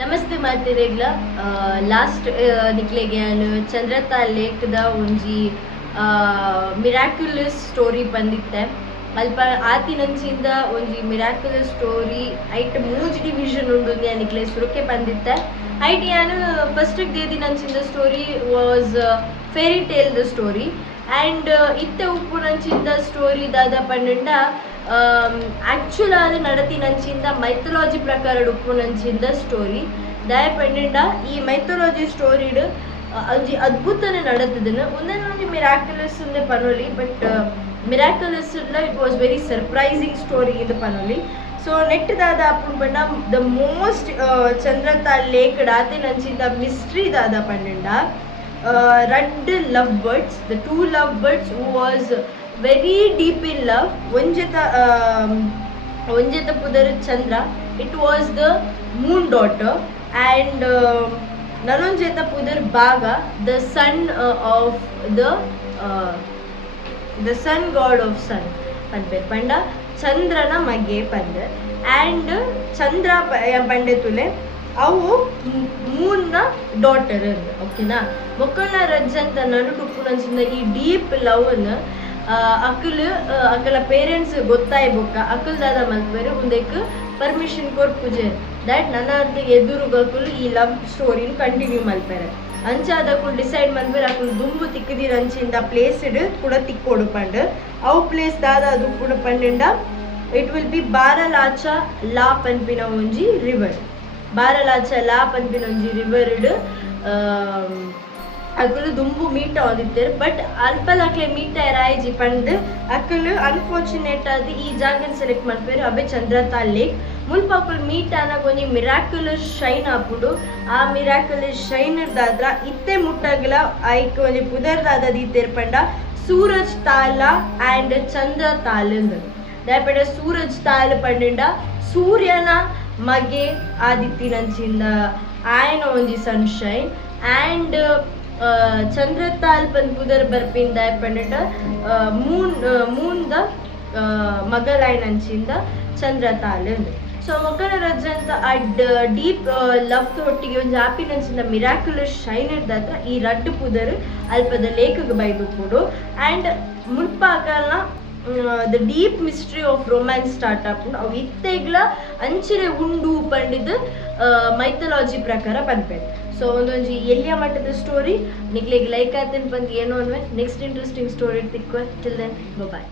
ನಮಸ್ತೆ ಮಾತಿರೆಗ್ಲ ಲಾಸ್ಟ್ ನಿಕ್ಲೆಗೆ ಚಂದ್ರತಾ ಲೇಕ್ದ ಒಂಜಿ miraculous story ಬಂದಿತ್ತೆ ಅಲ್ಪ ಆತಿನಂಚಿಂದ ಒಂಜಿ ಮಿರಾಕ್ಯುಲಸ್ ಸ್ಟೋರಿ ಐಟ್ ಮೂಜಿ ಡಿವಿಷನ್ ಉಂಡು ನಿಕ್ಲೆ ಸುರಕ್ಕೆ ಬಂದಿತ್ತೆ ಐಟ್ ಯಾನು ಫಸ್ಟ್ ದೇದಿನಂಚಿಂದ story was fairy tale the story and ಇತ್ತೆ ಉಪ್ಪು ನಂಚಿಂದ ಸ್ಟೋರಿ ದಾದ ಪಂಡ ಆಕ್ಚುಲ್ ಆದ ನಡತಿನಂಚಿಂದ ಮೈಥಾಲಜಿ ಪ್ರಕಾರ ಉಪ್ಪು ನಂಚಿಂದ ಸ್ಟೋರಿ ದಯ ಪಂಡ ಈ ಮೈಥಾಲಜಿ ಸ್ಟೋರಿಡ್ ಒಂಜಿ ಅದ್ಭುತನೇ ನಡತದನ್ನು ಒಂದೊಂದು ಮಿರಾಕ್ಯುಲಸ್ ಇಂದ ಪನೋಲಿ but miraculous it was very surprising story ಇಂದ ಪನೋಲಿ ಸೊ ನೆಟ್ ದಾದ ಅಪ್ಪು ಪಂಡ ದ ಮೋಸ್ಟ್ ಚಂದ್ರತಾ ಲೇಕ್ ಡಾತೆ ನಂಚಿಂದ ಮಿಸ್ಟ್ರಿ ದಾದ ಪಂಡ red lovebirds, the two lovebirds who was very deep in love. Onjeta pudar Chandra, it was the moon daughter, and Nanonjeta pudar Baga, the son of the sun god of sun. Panda Chandrana Mage Panda, and Chandra Pandetule. ಅವು ಮೂನ್ನ daughter ಓಕೆನಾ ಮೊಕ್ಕಳ ridge ಅಂತ ನಡುಟುಪ್ಪು ನಂಚಿಂದ ಈ deep ಲವ್ನ ಅಕ್ಕಲ parents ಗೊತ್ತಾಯ್ಬೊಕ್ಕ ಅಕ್ಕಲ್ದಾದ ಮಲ್ಪೇರು ಮುಂದಕ್ಕೆ permission ಕೊರ್ಪುಜೆ that ನನ್ನ ಎದುರುಗಕ್ಕಲು ಈ love ಸ್ಟೋರಿನ continue ಮಲ್ಪೇರೆ ಅಂಚಾದಕ್ಕೂ decide ಮಲ್ಪೇರೆ ಅಕ್ಕಲು ದುಂಬು ತಿಕ್ಕದಿರ ಅಂಚಿಂದ place ಕೂಡ ತಿಕ್ಕೊಡು ಪಂಡು ಅವು ಪ್ಲೇಸ್ ದಾದ ಅದು ಕೂಡ ಪಂಡಿಂಡ ಇಟ್ ವಿಲ್ ಬಿ ಬಾರಲಾಚ ಲಾ ಪನ್ಪಿನ ಒಂಜಿ ರಿವರ್ ಬಾರಲಾಚ ಲಾ ಪನ್ಪಿನ ಒಂಜಿ ರಿವರ್ ಅಕ್ಕಲು ದುಂಬು ಮೀಟ ಹೊಂದಿತ್ತೇರು ಬಟ್ ಅಲ್ಪಲಕ್ಲೆ ಮೀಟ ರಾಯ್ಜಿ ಪಂಡ್ ಅಕ್ಕಲು ಅನ್ಫಾರ್ಚುನೇಟ್ ಆದ ಈ ಜಾಗನ್ ಸೆಲೆಕ್ಟ್ ಮಾಡ್ಪೇರು ಅಬೆ ಚಂದ್ರತಾ ಲೇಕ್ ಮುಲ್ಪ ಅಕ್ಕಲು ಮೀಟ ಅನ್ನೋ ಒಂಜಿ ಮಿರಾಕ್ಯುಲಸ್ ಶೈನ್ ಹಾಪುಡು ಆ ಮಿರಾಕ್ಯುಲಸ್ ಶೈನ್ ದಾದ್ರ ಇತ್ತೆ ಮುಟ್ಟಾಗಲ ಐಕ್ ಒಂಜಿ ಪುದರ್ದಾದ ದೀತೇರು ಪಂಡ ಸೂರಜ್ ತಾಲ ಆ್ಯಂಡ್ ಚಂದ್ರ ತಾಲ್ ದಯಪಂಡ ಸೂರಜ್ ತಾಲ್ ಪಂಡ ಸೂರ್ಯನ ಮಗೆ ಆದಿತ್ಯನಂಚಿಂದ ಆಯನ ಒಂಜಿ ಸನ್ಶೈನ್ ಆ್ಯಂಡ್ ಚಂದ್ರತಾಲ್ ಪಂದ್ ಪುದರ್ ಬರ್ಪಿಂದ ಪಂಡ ಮೂನ್ದ ಮಗಲಾಯನಂಚಿಂದ ಚಂದ್ರತಾಲ್ ಸೊ ಮಕ್ಕಳ ರಜ್ಜಂತ ಅಡ್ ಡೀಪ್ ಲವ್ ಒಟ್ಟಿಗೆ ಒಂದು ಹ್ಯಾಪಿನೆನ್ಸಿಂದ ಮಿರಾಕ್ಯುಲಸ್ ಶೈನ್ ಇರ್ದಾತ್ರ ಈ ರಡ್ಡು ಪುದರ್ ಅಲ್ಪದ ಲೇಖಗೆ ಬೈದು ಕೊಡು ಆ್ಯಂಡ್ ಮುಲ್ಪ ಅಕಲ್ನ the deep mystery of romance start ಆಪುಂಡು ಅವು ಇತ್ತೆಗ್ಲ ಅಂಚಿರೆ ಉಂಡು ಪಂಡಿದ್ ಮೈಥಾಲಜಿ ಪ್ರಕಾರ ಬಂದ್ಪೇರು ಸೊ ಒಂದೊಂಜಿ ಎಲ್ಲಿಯ ಮಟ್ಟದ ಸ್ಟೋರಿ ನಿಕ್ಲಿಗೆ ಲೈಕ್ ಆತೇನು ಬಂದು ಏನೋ ಅನ್ವೆ ನೆಕ್ಸ್ಟ್ ಇಂಟ್ರೆಸ್ಟಿಂಗ್ ಸ್ಟೋರಿ ತಿಕ್ಕುವ ಟಿಲ್ ದೆನ್ ಬಾಯ್.